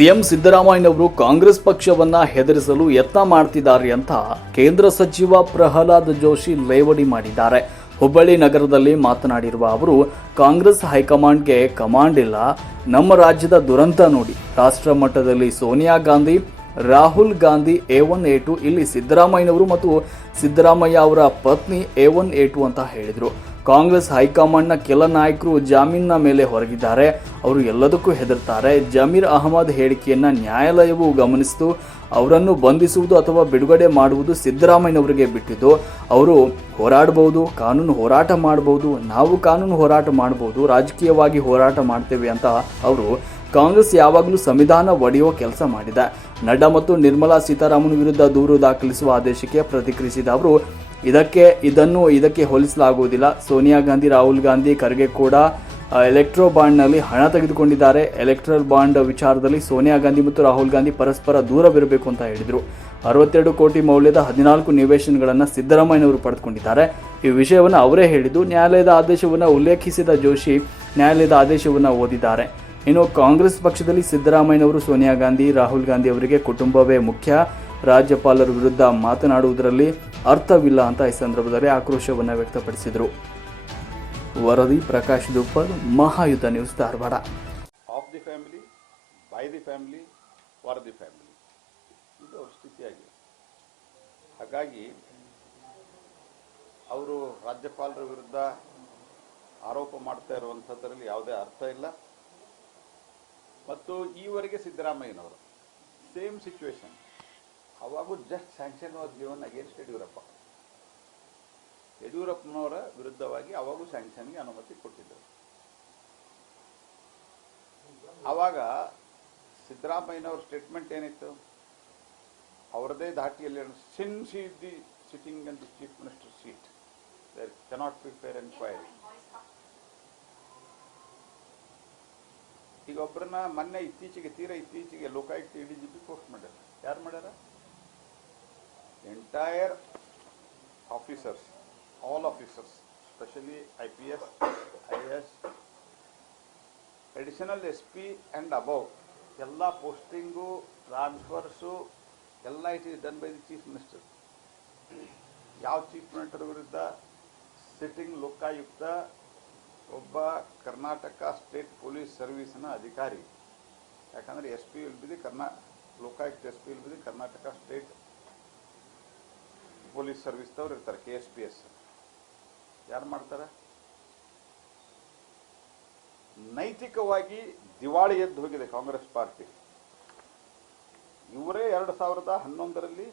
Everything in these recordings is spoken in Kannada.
ಸಿಎಂ ಸಿದ್ದರಾಮಯ್ಯನವರು ಕಾಂಗ್ರೆಸ್ ಪಕ್ಷವನ್ನ ಹೆದರಿಸಲು ಯತ್ನ ಮಾಡ್ತಿದ್ದಾರೆ ಅಂತ ಕೇಂದ್ರ ಸಚಿವ ಪ್ರಹ್ಲಾದ್ ಜೋಶಿ ಲೇವಡಿ ಮಾಡಿದ್ದಾರೆ. ಹುಬ್ಬಳ್ಳಿ ನಗರದಲ್ಲಿ ಮಾತನಾಡಿರುವ ಅವರು, ಕಾಂಗ್ರೆಸ್ ಹೈಕಮಾಂಡ್ಗೆ ಕಮಾಂಡ್ ಇಲ್ಲ. ನಮ್ಮ ರಾಜ್ಯದ ದುರಂತ ನೋಡಿ. ರಾಷ್ಟ್ರ ಮಟ್ಟದಲ್ಲಿ Sonia Gandhi, Rahul Gandhi A one A two, ಇಲ್ಲಿ ಸಿದ್ದರಾಮಯ್ಯನವರು ಮತ್ತು ಸಿದ್ದರಾಮಯ್ಯ ಅವರ ಪತ್ನಿ ಎ ಒನ್ ಎ ಟು ಅಂತ ಹೇಳಿದರು. ಕಾಂಗ್ರೆಸ್ ಹೈಕಮಾಂಡ್ನ ಕೆಲ ನಾಯಕರು ಜಾಮೀನಿನ ಮೇಲೆ ಹೊರಗಿದ್ದಾರೆ. ಅವರು ಎಲ್ಲದಕ್ಕೂ ಹೆದರ್ತಾರೆ. ಜಮೀರ್ ಅಹಮದ್ ಹೇಳಿಕೆಯನ್ನು ನ್ಯಾಯಾಲಯವು ಗಮನಿಸಿತು. ಅವರನ್ನು ಬಂಧಿಸುವುದು ಅಥವಾ ಬಿಡುಗಡೆ ಮಾಡುವುದು ಸಿದ್ದರಾಮಯ್ಯನವರಿಗೆ ಬಿಟ್ಟಿದ್ದು, ಅವರು ಹೋರಾಡಬಹುದು, ಕಾನೂನು ಹೋರಾಟ ಮಾಡಬಹುದು, ನಾವು ಕಾನೂನು ಹೋರಾಟ ಮಾಡಬಹುದು, ರಾಜಕೀಯವಾಗಿ ಹೋರಾಟ ಮಾಡ್ತೇವೆ ಅಂತ ಅವರು ಕಾಂಗ್ರೆಸ್ ಯಾವಾಗಲೂ ಸಂವಿಧಾನ ಒಡೆಯುವ ಕೆಲಸ ಮಾಡಿದೆ. ನಡ್ಡಾ ಮತ್ತು ನಿರ್ಮಲಾ ಸೀತಾರಾಮನ್ ವಿರುದ್ಧ ದೂರು ದಾಖಲಿಸುವ ಆದೇಶಕ್ಕೆ ಪ್ರತಿಕ್ರಿಯಿಸಿದ ಅವರು ಇದಕ್ಕೆ, ಇದನ್ನು ಇದಕ್ಕೆ ಹೋಲಿಸಲಾಗುವುದಿಲ್ಲ. ಸೋನಿಯಾ ಗಾಂಧಿ, ರಾಹುಲ್ ಗಾಂಧಿ, ಖರ್ಗೆ ಕೂಡ ಎಲೆಕ್ಟ್ರೋ ಬಾಂಡ್ನಲ್ಲಿ ಹಣ ತೆಗೆದುಕೊಂಡಿದ್ದಾರೆ. ಎಲೆಕ್ಟ್ರಲ್ ಬಾಂಡ್ ವಿಚಾರದಲ್ಲಿ ಸೋನಿಯಾ ಗಾಂಧಿ ಮತ್ತು ರಾಹುಲ್ ಗಾಂಧಿ ಪರಸ್ಪರ ದೂರವಿರಬೇಕು ಅಂತ ಹೇಳಿದರು. ಅರವತ್ತೆರಡು ಕೋಟಿ ಮೌಲ್ಯದ ಹದಿನಾಲ್ಕು ನಿವೇಶನಗಳನ್ನು ಸಿದ್ದರಾಮಯ್ಯನವರು ಪಡೆದುಕೊಂಡಿದ್ದಾರೆ. ಈ ವಿಷಯವನ್ನು ಅವರೇ ಹೇಳಿದ್ದು, ನ್ಯಾಯಾಲಯದ ಆದೇಶವನ್ನು ಉಲ್ಲೇಖಿಸಿದ ಜೋಶಿ ನ್ಯಾಯಾಲಯದ ಆದೇಶವನ್ನು ಓದಿದ್ದಾರೆ. ಇನ್ನು ಕಾಂಗ್ರೆಸ್ ಪಕ್ಷದಲ್ಲಿ ಸಿದ್ದರಾಮಯ್ಯನವರು ಸೋನಿಯಾ ಗಾಂಧಿ, ರಾಹುಲ್ ಗಾಂಧಿ ಅವರಿಗೆ ಕುಟುಂಬವೇ ಮುಖ್ಯ. ರಾಜ್ಯಪಾಲರ ವಿರುದ್ಧ ಮಾತನಾಡುವುದರಲ್ಲಿ ಅರ್ಥವಿಲ್ಲ ಅಂತ ಈ ಸಂದರ್ಭದಲ್ಲಿ ಆಕ್ರೋಶವನ್ನು ವ್ಯಕ್ತಪಡಿಸಿದರು. ವರದಿ Prakash Duppar Mahayuddha news Dharwad. Of the family by the family for the family ಇದು ಅವ್ರ ಸ್ಥಿತಿಯಾಗಿದೆ. ಹಾಗಾಗಿ ಅವರು ರಾಜ್ಯಪಾಲರ ವಿರುದ್ಧ ಆರೋಪ ಮಾಡ್ತಾ ಇರುವಂಥದ್ರಲ್ಲಿ ಯಾವುದೇ ಅರ್ಥ ಇಲ್ಲ. ಮತ್ತು ಈವರೆಗೆ ಸಿದ್ದರಾಮಯ್ಯನವರು same situation ಅವಾಗೂ just sanction was given against Yediyurappa. ಯಡಿಯೂರಪ್ಪನವರ ವಿರುದ್ಧವಾಗಿ ಅವಾಗೂ ಸ್ಯಾಂಕ್ಷನ್ಗೆ ಅನುಮತಿ ಕೊಟ್ಟಿದ್ದರು. ಅವಾಗ ಸಿದ್ದರಾಮಯ್ಯನವ್ರ ಸ್ಟೇಟ್ಮೆಂಟ್ ಏನಿತ್ತು? ಅವರದೇ ಧಾಟಿಯಲ್ಲಿ since is the sitting and the chief minister seat there cannot prepare enquiry ಈಗ ಒಬ್ಬರನ್ನ ಮೊನ್ನೆ ಇತ್ತೀಚೆಗೆ ತೀರಾ ಇತ್ತೀಚೆಗೆ Lokayukta E D G post ಮಾಡ್ಯಾರ ಯಾರು ಮಾಡ್ಯಾರ? Entire officers all officers specially I P S I S additional S P and above ಎಲ್ಲ ಪೋಸ್ಟಿಂಗು ಟ್ರಾನ್ಸ್ಫರ್ಸು ಎಲ್ಲ it is done by the chief minister ಯಾವ ಚೀಫ್ ಮಿನಿಸ್ಟರ್ ವಿರುದ್ಧ ಸಿಟ್ಟಿಂಗ್ ಲೋಕಾಯುಕ್ತ, ಒಬ್ಬ ಕರ್ನಾಟಕ ಸ್ಟೇಟ್ ಪೊಲೀಸ್ ಸರ್ವಿಸ್ನ ಅಧಿಕಾರಿ. ಯಾಕಂದ್ರೆ S P will be the ಕರ್ನಾ Lokayukta S P will be the Karnataka state police ಸರ್ವಿಸ್ದವ್ರು ಇರ್ತಾರೆ ಕೆ ಎಸ್ ಪಿ ಎಸ್ ಯಾರು ಮಾಡ್ತಾರೆ? ನೈತಿಕವಾಗಿ ದಿವಾಳಿ ಎದ್ದು ಹೋಗಿದೆ ಕಾಂಗ್ರೆಸ್ ಪಾರ್ಟಿ. ಇವರೇ ಎರಡು ಸಾವಿರದ ಹನ್ನೊಂದರಲ್ಲಿ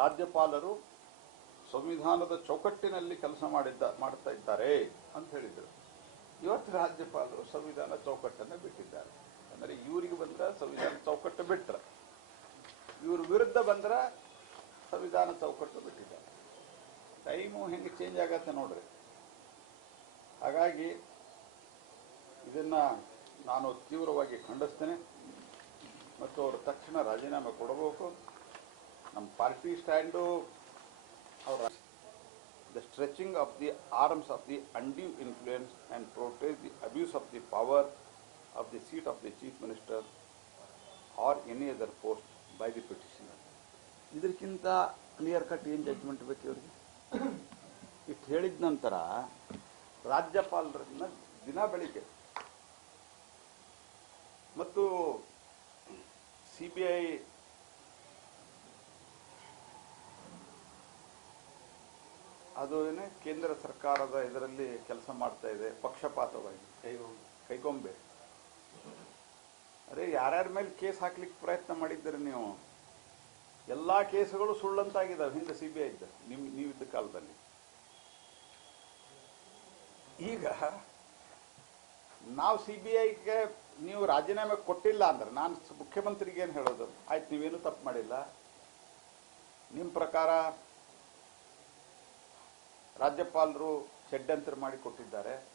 ರಾಜ್ಯಪಾಲರು ಸಂವಿಧಾನದ ಚೌಕಟ್ಟಿನಲ್ಲಿ ಕೆಲಸ ಮಾಡಿದ್ದ, ಮಾಡ್ತಾ ಇದ್ದಾರೆ ಅಂತ ಹೇಳಿದರು. ಇವತ್ತು ರಾಜ್ಯಪಾಲರು ಸಂವಿಧಾನ ಚೌಕಟ್ಟನ್ನು ಬಿಟ್ಟಿದ್ದಾರೆ. ಅಂದರೆ ಇವರಿಗೆ ಬಂದ್ರೆ ಸಂವಿಧಾನ ಚೌಕಟ್ಟು ಬಿಟ್ರ. ಇವ್ರ ವಿರುದ್ಧ ಬಂದ್ರೆ ಸಂವಿಧಾನ ಚೌಕಟ್ಟು ಬಿಟ್ಟಿದ್ದಾರೆ. ಟೈಮು ಹೆಂಗೆ ಚೇಂಜ್ ಆಗತ್ತೆ ನೋಡ್ರಿ. ಹಾಗಾಗಿ ಇದನ್ನ ನಾನು ತೀವ್ರವಾಗಿ ಖಂಡಿಸ್ತೇನೆ. ಮತ್ತು ಅವರು ತಕ್ಷಣ ರಾಜೀನಾಮೆ ಕೊಡಬೇಕು. ನಮ್ಮ ಪಾರ್ಟಿ ಸ್ಟ್ಯಾಂಡು, ಅವರ the stretching of the arms of the undue influence and protect the abuse of the power of the seat of the chief minister or any other post by the petitioner ಇದಕ್ಕಿಂತ ಕ್ಲಿಯರ್ ಕಟ್ ಏನು ಜಡ್ಜ್ಮೆಂಟ್ ಬೇಕು ಇವರಿಗೆ? ಇಷ್ಟು ಹೇಳಿದ ನಂತರ ರಾಜ್ಯಪಾಲರನ್ನ ದಿನ ಬೆಳಿಗ್ಗೆ ಮತ್ತು ಸಿಬಿಐ ಅದು ಏನೇ ಕೇಂದ್ರ ಸರ್ಕಾರದ ಇದರಲ್ಲಿ ಕೆಲಸ ಮಾಡ್ತಾ ಇದೆ, ಪಕ್ಷಪಾತವಾಗಿ. ಕೈಗೊಂಬೆ. ಅರೆ ಯಾರ್ಯಾರ ಮೇಲೆ ಕೇಸ್ ಹಾಕ್ಲಿಕ್ಕೆ ಪ್ರಯತ್ನ ಮಾಡಿದ್ದೀರಿ ನೀವು? ಎಲ್ಲಾ ಕೇಸುಗಳು ಸುಳ್ಳಂತಾಗಿದ್ದಾವೆ ಹಿಂದೆ ಸಿ ಬಿ ಐ ಇದ್ದ. ನಿಮ್ ನೀವಿದ್ದ ಕಾಲದಲ್ಲಿ. ಈಗ ನಾವು ಸಿ ಬಿ ಐಗೆ ನೀವು ರಾಜೀನಾಮೆ ಕೊಟ್ಟಿಲ್ಲ ಅಂದ್ರೆ, ನಾನು ಮುಖ್ಯಮಂತ್ರಿಗೆ ಏನು ಹೇಳೋದು? ಆಯ್ತು, ನೀವೇನು ತಪ್ಪು ಮಾಡಿಲ್ಲ. ನಿಮ್ಮ ಪ್ರಕಾರ ರಾಜ್ಯಪಾಲರು ಷಡ್ಯಂತರ ಮಾಡಿ ಕೊಟ್ಟಿದ್ದಾರೆ.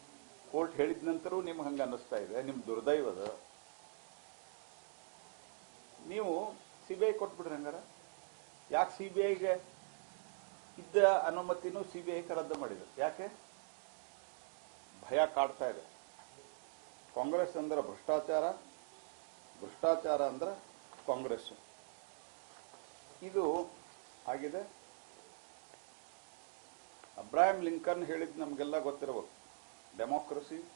ಕೋರ್ಟ್ ಹೇಳಿದ ನಂತರ ನಿಮ್ಗೆ ಹಂಗೆ ಅನ್ನಿಸ್ತಾ ಇದೆ. ನಿಮ್ಮ ದುರ್ದೈವದ. ನೀವು ಸಿ ಬಿ ಐ ಕೊಟ್ಬಿಡ್ರಿ ಹಂಗಾರ. ಯಾಕೆ ಸಿ ಬಿ ಐಗೆ ಇದ್ದ ಅನುಮತಿನೂ ಸಿ ಬಿ ಐ ರದ್ದು ಮಾಡಿದ್ರು? ಯಾಕೆ? ಭಯ ಕಾಡ್ತಾ ಇದೆ. ಕಾಂಗ್ರೆಸ್ ಅಂದ್ರೆ ಭ್ರಷ್ಟಾಚಾರ ಭ್ರಷ್ಟಾಚಾರ ಅಂದ್ರೆ ಕಾಂಗ್ರೆಸ್. ಇದು ಆಗಿದೆ. ಅಬ್ರಾಹಿಂ ಲಿಂಕನ್ ಹೇಳಿದ್ ನಮಗೆಲ್ಲ ಗೊತ್ತಿರಬೇಕು. Democracy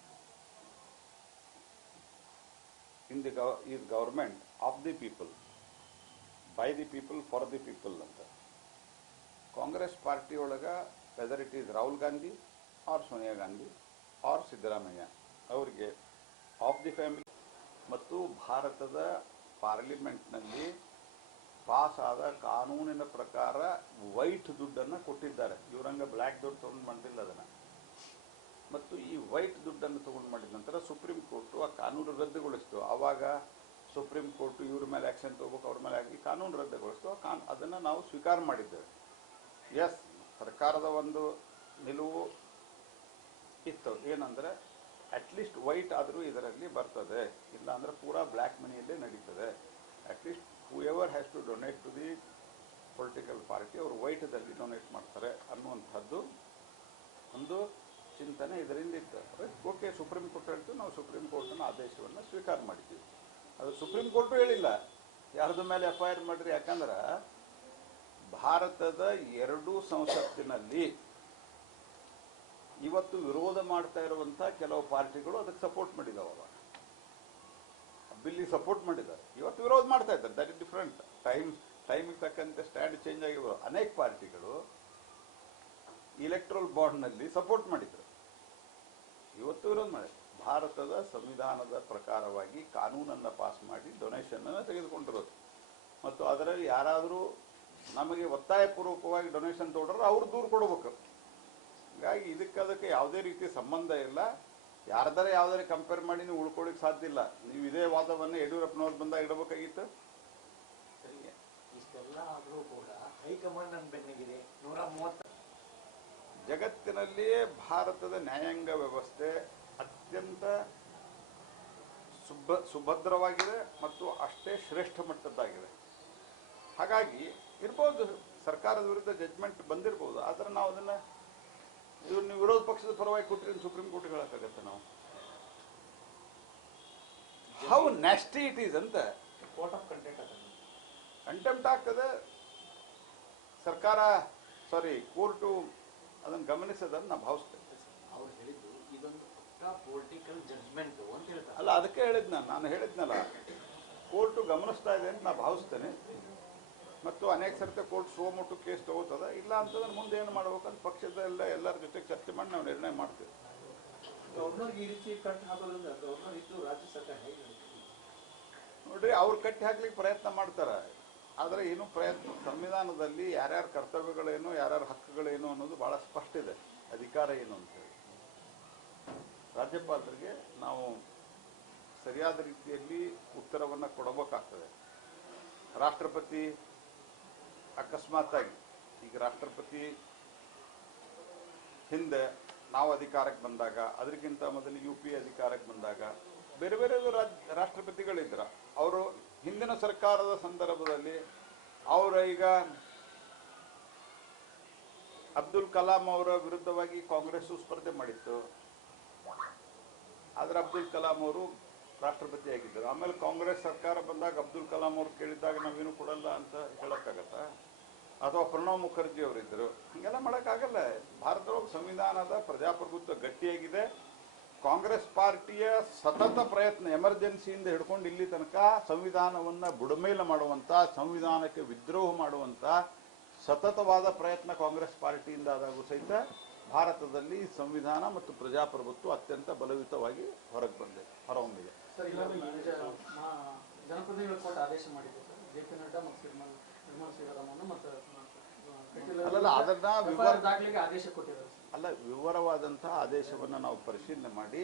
in the is government of the people. By the people for the people ಅಂತ. ಕಾಂಗ್ರೆಸ್ ಪಾರ್ಟಿ ಒಳಗ whether it is Rahul Gandhi or Sonia Gandhi or Siddaramaiah, ಅವರಿಗೆ ಆಫ್ ದಿ ಫ್ಯಾಮಿಲಿ ಮತ್ತು ಭಾರತದ ಪಾರ್ಲಿಮೆಂಟ್ನಲ್ಲಿ ಪಾಸ್ ಆದ ಕಾನೂನಿನ ಪ್ರಕಾರ ವೈಟ್ ದುಡ್ಡನ್ನು ಕೊಟ್ಟಿದ್ದಾರೆ. ಇವರಂಗ ಬ್ಲ್ಯಾಕ್ ದುಡ್ಡು ತಗೊಂಡು ಮಾಡಿಲ್ಲ ಅದನ್ನ. ಮತ್ತು ಈ ವೈಟ್ ದುಡ್ಡನ್ನು ತಗೊಂಡು ಮಾಡಿದ ನಂತರ ಸುಪ್ರೀಂ ಕೋರ್ಟು ಆ ಕಾನೂನು ರದ್ದುಗೊಳಿಸಿತು. ಆವಾಗ ಸುಪ್ರೀಂ ಕೋರ್ಟ್ ಇವ್ರ ಮೇಲೆ ಆಕ್ಷನ್ ತಗೋಬೇಕು, ಅವ್ರ ಮೇಲೆ ಈ ಕಾನೂನು ರದ್ದುಗೊಳಿಸ್ತು. ಕಾನ್, ಅದನ್ನು ನಾವು ಸ್ವೀಕಾರ ಮಾಡಿದ್ದೇವೆ. ಎಸ್ ಸರ್ಕಾರದ ಒಂದು ನಿಲುವು ಇತ್ತು. ಏನಂದ್ರೆ ಅಟ್ಲೀಸ್ಟ್ ವೈಟ್ ಆದರೂ ಇದರಲ್ಲಿ ಬರ್ತದೆ. ಇಲ್ಲಾಂದ್ರೆ ಪೂರಾ ಬ್ಲ್ಯಾಕ್ ಮನಿಯಲ್ಲೇ ನಡೀತದೆ. At least whoever has to donate to the political party ಅವರು ವೈಟ್ದಲ್ಲಿ ಡೊನೇಟ್ ಮಾಡ್ತಾರೆ ಅನ್ನುವಂಥದ್ದು ಒಂದು ಚಿಂತನೆ ಇದರಿಂದ ಇತ್ತು. ಓಕೆ ಸುಪ್ರೀಂ ಕೋರ್ಟ್ ಹೇಳ್ತು. ನಾವು ಸುಪ್ರೀಂ ಕೋರ್ಟ್ನ ಆದೇಶವನ್ನು ಸ್ವೀಕಾರ ಮಾಡಿದ್ದೀವಿ. ಅದು ಸುಪ್ರೀಂ ಕೋರ್ಟು ಹೇಳಿಲ್ಲ. ಯಾರದ ಮೇಲೆ ಎಫ್ ಐ ಆರ್ ಮಾಡ್ರಿ, ಯಾಕಂದ್ರೆ ಭಾರತದ ಎರಡೂ ಸಂಸತ್ತಿನಲ್ಲಿ ಇವತ್ತು ವಿರೋಧ ಮಾಡ್ತಾ ಇರುವಂತ ಕೆಲವು ಪಾರ್ಟಿಗಳು ಅದಕ್ಕೆ ಸಪೋರ್ಟ್ ಮಾಡಿದವ ಬಿಲ್ಲಿ ಸಪೋರ್ಟ್ ಮಾಡಿದ್ದಾರೆ. ಇವತ್ತು ವಿರೋಧ ಮಾಡ್ತಾ ಇದ್ದಾರೆ. ದಟ್ ಇಸ್ ಡಿಫ್ರೆಂಟ್ ಟೈಮ್ ಟೈಮಿಗೆ ತಕ್ಕಂತೆ ಸ್ಟ್ಯಾಂಡ್ ಚೇಂಜ್ ಆಗಿರುವ ಅನೇಕ ಪಾರ್ಟಿಗಳು ಇಲೆಕ್ಟ್ರಲ್ ಬಾಂಡ್ನಲ್ಲಿ ಸಪೋರ್ಟ್ ಮಾಡಿದ್ರು. ಇವತ್ತು ವಿರೋಧ ಮಾಡಿ ಭಾರತದ ಸಂವಿಧಾನದ ಪ್ರಕಾರವಾಗಿ ಕಾನೂನನ್ನು ಪಾಸ್ ಮಾಡಿ ಡೊನೇಷನ್ ಅನ್ನು ತೆಗೆದುಕೊಂಡಿರೋದು. ಮತ್ತು ಅದರಲ್ಲಿ ಯಾರಾದರೂ ನಮಗೆ ಒತ್ತಾಯಪೂರ್ವಕವಾಗಿ ಡೊನೇಷನ್ ತೊಗೊಂಡ್ರೆ ಅವ್ರು ದೂರು ಕೊಡಬೇಕು. ಹೀಗಾಗಿ ಇದಕ್ಕೆ ಅದಕ್ಕೆ ಯಾವುದೇ ರೀತಿ ಸಂಬಂಧ ಇಲ್ಲ. ಯಾರ್ದಾರ ಯಾವ್ದಾರ ಕಂಪೇರ್ ಮಾಡಿ ನೀವು ಉಳ್ಕೊಳ್ಳಿಕ್ಕೆ ಸಾಧ್ಯ ಇಲ್ಲ. ನೀವು ಇದೇ ವಾದವನ್ನು ಯಡಿಯೂರಪ್ಪನವ್ರು ಬಂದಾಗ ಇಡಬೇಕಾಗಿತ್ತು. ಜಗತ್ತಿನಲ್ಲಿಯೇ ಭಾರತದ ನ್ಯಾಯಾಂಗ ವ್ಯವಸ್ಥೆ ಅತ್ಯಂತ ಸುಭ ಸುಭದ್ರವಾಗಿದೆ ಮತ್ತು ಅಷ್ಟೇ ಶ್ರೇಷ್ಠ ಮಟ್ಟದ್ದಾಗಿದೆ. ಹಾಗಾಗಿ ಇರ್ಬೋದು ಸರ್ಕಾರದ ವಿರುದ್ಧ ಜಡ್ಜ್ಮೆಂಟ್ ಬಂದಿರ್ಬೋದು ಆದರೆ ನಾವು ಅದನ್ನು ಇವ್ರು ನೀವು ವಿರೋಧ ಪಕ್ಷದ ಪರವಾಗಿ ಕೊಟ್ಟರೆ ಸುಪ್ರೀಂ ಕೋರ್ಟ್ ಹೇಳೋಕ್ಕಾಗತ್ತೆ ನಾವು. ಹೌ ನ್ಯಾಸ್ಟಿ ಇಟ್ ಈಸ್ ಅಂತ ಕೋರ್ಟ್ ಆಫ್ ಕಂಟೆಂಟ್ ಕಂಟೆಂಪ್ಟ್ ಆಗ್ತದೆ. ಸರ್ಕಾರ ಸಾರಿ ಕೋರ್ಟು ಅದನ್ನು ಗಮನಿಸೋದನ್ನು ನಾವು ಭಾವಿಸ್ತೇನೆ ಅವ್ರು ಹೇಳಿದ್ದು ಇದೊಂದು ಪಕ್ಕಾ ಪೊಲಿಟಿಕಲ್ ಜಡ್ಜ್ಮೆಂಟ್ ಅಂತ ಹೇಳ್ತಾರೆ. ಅಲ್ಲ ಅದಕ್ಕೆ ಹೇಳಿದ್ ನಾನು ನಾನು ಹೇಳಿದ್ನಲ್ಲ ಕೋರ್ಟು ಗಮನಿಸ್ತಾ ಇದೆ ಅಂತ ನಾ ಭಾವಿಸ್ತೇನೆ. ಮತ್ತು ಅನೇಕ ಸರ್ತಿ ಕೋರ್ಟ್ ಸೋಮೊಟ್ಟು ಕೇಸ್ ತಗೋತದ. ಇಲ್ಲ ಅಂತಂದ್ರೆ ಮುಂದೆ ಏನು ಮಾಡ್ಬೇಕಂತ ಪಕ್ಷದ ಎಲ್ಲ ಎಲ್ಲರ ಜೊತೆ ಚರ್ಚೆ ಮಾಡಿ ನಾವು ನಿರ್ಣಯ ಮಾಡ್ತೇವೆ? ನೋಡ್ರಿ ಅವ್ರು ಕಟ್ಟಿ ಹಾಕ್ಲಿಕ್ಕೆ ಪ್ರಯತ್ನ ಮಾಡ್ತಾರೆ. ಆದರೆ ಏನು ಪ್ರಯತ್ನ ಸಂವಿಧಾನದಲ್ಲಿ ಯಾರ್ಯಾರ ಕರ್ತವ್ಯಗಳೇನು ಯಾರ್ಯಾರ ಹಕ್ಕುಗಳೇನು ಅನ್ನೋದು ಬಹಳ ಸ್ಪಷ್ಟ ಇದೆ. ಅಧಿಕಾರ ಏನು ಅಂತೇಳಿ ರಾಜ್ಯಪಾಲರಿಗೆ ನಾವು ಸರಿಯಾದ ರೀತಿಯಲ್ಲಿ ಉತ್ತರವನ್ನು ಕೊಡಬೇಕಾಗ್ತದೆ. ರಾಷ್ಟ್ರಪತಿ ಅಕಸ್ಮಾತ್ತಾಗಿ, ಈಗ ರಾಷ್ಟ್ರಪತಿ ಹಿಂದೆ ನಾವು ಅಧಿಕಾರಕ್ಕೆ ಬಂದಾಗ, ಅದಕ್ಕಿಂತ ಮೊದಲು ಯು ಪಿ ಅಧಿಕಾರಕ್ಕೆ ಬಂದಾಗ, ಬೇರೆ ಬೇರೆ ರಾಜ್, ರಾಷ್ಟ್ರಪತಿಗಳಿದ್ರ. ಅವರು ಹಿಂದಿನ ಸರ್ಕಾರದ ಸಂದರ್ಭದಲ್ಲಿ ಅವರ ಈಗ ಅಬ್ದುಲ್ ಕಲಾಂ ಅವರ ವಿರುದ್ಧವಾಗಿ ಕಾಂಗ್ರೆಸ್ ಸ್ಪರ್ಧೆ ಮಾಡಿತ್ತು. ಆದ್ರೆ ಅಬ್ದುಲ್ ಕಲಾಂ ಅವರು ರಾಷ್ಟ್ರಪತಿ ಆಗಿದ್ದರು. ಆಮೇಲೆ ಕಾಂಗ್ರೆಸ್ ಸರ್ಕಾರ ಬಂದಾಗ ಅಬ್ದುಲ್ ಕಲಾಂ ಅವರು ಕೇಳಿದಾಗ ನಾವೇನು ಕೊಡಲ್ಲ ಅಂತ ಹೇಳೋಕ್ಕಾಗತ್ತಾ? ಅಥವಾ ಪ್ರಣವ್ ಮುಖರ್ಜಿ ಅವರಿದ್ದರು ಹಿಂಗೆಲ್ಲ ಮಾಡೋಕ್ಕಾಗಲ್ಲ. ಭಾರತದೊಳಗೆ ಸಂವಿಧಾನದ ಪ್ರಜಾಪ್ರಭುತ್ವ ಗಟ್ಟಿಯಾಗಿದೆ. ಕಾಂಗ್ರೆಸ್ ಪಾರ್ಟಿಯ ಸತತ ಪ್ರಯತ್ನ ಎಮರ್ಜೆನ್ಸಿಯಿಂದ ಹಿಡ್ಕೊಂಡು ಇಲ್ಲಿ ತನಕ ಸಂವಿಧಾನವನ್ನು ಬುಡಮೇಲೆ ಮಾಡುವಂಥ ಸಂವಿಧಾನಕ್ಕೆ ವಿದ್ರೋಹ ಮಾಡುವಂಥ ಸತತವಾದ ಪ್ರಯತ್ನ ಕಾಂಗ್ರೆಸ್ ಪಾರ್ಟಿಯಿಂದ ಆದಾಗೂ ಸಹಿತ ಭಾರತದಲ್ಲಿ ಸಂವಿಧಾನ ಮತ್ತು ಪ್ರಜಾಪ್ರಭುತ್ವ ಅತ್ಯಂತ ಬಲಯುತವಾಗಿ ಹೊರಗೆ ಬಂದಿದೆ ಹೊರಹೊಮ್ಮಿದೆ. ಅಲ್ಲಲ್ಲ, ಅದನ್ನ ಅಲ್ಲ ವಿವರವಾದಂತಹ ಆದೇಶವನ್ನ ನಾವು ಪರಿಶೀಲನೆ ಮಾಡಿ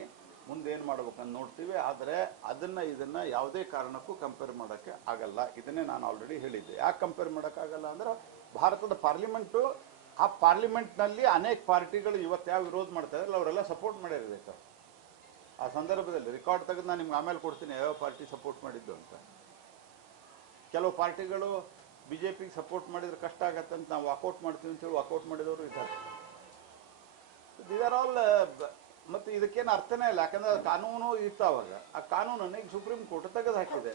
ಮುಂದೆ ಏನ್ ಮಾಡ್ಬೇಕಂತ ನೋಡ್ತೀವಿ ಆದರೆ ಅದನ್ನ ಇದನ್ನ ಯಾವುದೇ ಕಾರಣಕ್ಕೂ ಕಂಪೇರ್ ಮಾಡಕ್ಕೆ ಆಗಲ್ಲ. ಇದನ್ನೇ ನಾನು ಆಲ್ರೆಡಿ ಹೇಳಿದ್ದೆ. ಯಾಕೆ ಕಂಪೇರ್ ಮಾಡೋಕ್ಕಾಗಲ್ಲ ಅಂದ್ರೆ ಭಾರತದ ಪಾರ್ಲಿಮೆಂಟು ಆ ಪಾರ್ಲಿಮೆಂಟ್ನಲ್ಲಿ ಅನೇಕ ಪಾರ್ಟಿಗಳು ಇವತ್ತು ಯಾವ ವಿರೋಧ ಮಾಡ್ತಾ ಇದ್ದಾರೆ, ಅವರೆಲ್ಲ ಸಪೋರ್ಟ್ ಮಾಡಿರ್ಬೇಕು ಆ ಸಂದರ್ಭದಲ್ಲಿ ರೆಕಾರ್ಡ್ ತೆಗೆದು ನಾನು ನಿಮ್ಗೆ ಆಮೇಲೆ ಕೊಡ್ತೀನಿ, ಯಾವ ಪಾರ್ಟಿ ಸಪೋರ್ಟ್ ಮಾಡಿದ್ದು ಅಂತ. ಕೆಲವು ಪಾರ್ಟಿಗಳು ಬಿ ಜೆ ಸಪೋರ್ಟ್ ಮಾಡಿದ್ರೆ ಕಷ್ಟ ಆಗತ್ತೆ ಅಂತ ನಾವು ವಾಕೌಟ್ ಮಾಡ್ತೀವಿ ಅಂತೇಳಿ ವಾಕೌಟ್ ಮಾಡಿದವರು ಇದ್ದಾರೆ. ದೀಸ್ ಆರ್ ಆಲ್ ಮತ್ತು ಇದಕ್ಕೇನು ಅರ್ಥನೇ ಇಲ್ಲ. ಯಾಕಂದ್ರೆ ಕಾನೂನು ಇತ್ತು ಅವಾಗ. ಆ ಕಾನೂನನ್ನು ಈಗ ಸುಪ್ರೀಂ ಕೋರ್ಟ್ ತೆಗೆದು ಹಾಕಿದೆ.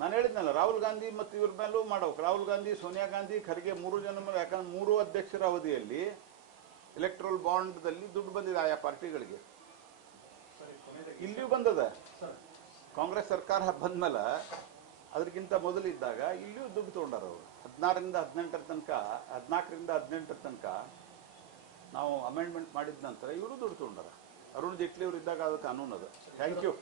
ನಾನು ಹೇಳಿದ್ನಲ್ಲ, ರಾಹುಲ್ ಗಾಂಧಿ ಮತ್ತು ಇವ್ರ ಮೇಲೂ ಮಾಡೋಕೆ. ರಾಹುಲ್ ಗಾಂಧಿ, ಸೋನಿಯಾ ಗಾಂಧಿ, ಖರ್ಗೆ ಮೂರು ಜನ ಮೇಲೆ ಯಾಕಂದ್ರೆ ಮೂರು ಅಧ್ಯಕ್ಷರ ಅವಧಿಯಲ್ಲಿ ಎಲೆಕ್ಟ್ರಲ್ ಬಾಂಡ್ದಲ್ಲಿ ದುಡ್ಡು ಬಂದಿದೆ ಆಯಾ ಪಾರ್ಟಿಗಳಿಗೆ. ಇಲ್ಲಿಯೂ ಬಂದದ. ಕಾಂಗ್ರೆಸ್ ಸರ್ಕಾರ ಬಂದ ಮೇಲೆ ಅದಕ್ಕಿಂತ ಮೊದಲಿದ್ದಾಗ ಇಲ್ಲಿಯೂ ದುಡ್ಡು ತೊಗೊಂಡಾರ ಅವರು. ಹದಿನಾರರಿಂದ ಹದಿನೆಂಟರ ತನಕ, ಹದಿನಾಲ್ಕರಿಂದ ಹದಿನೆಂಟರ ತನಕ ನಾವು ಅಮೆಂಡ್ಮೆಂಟ್ ಮಾಡಿದ ನಂತರ ಇವರು ದುಡ್ಡು ತೊಗೊಂಡಾರ. ಅರುಣ್ ಜೇಟ್ಲಿ ಅವರು ಇದ್ದಾಗ ಅದು ಕಾನೂನು ಅದು. Thank you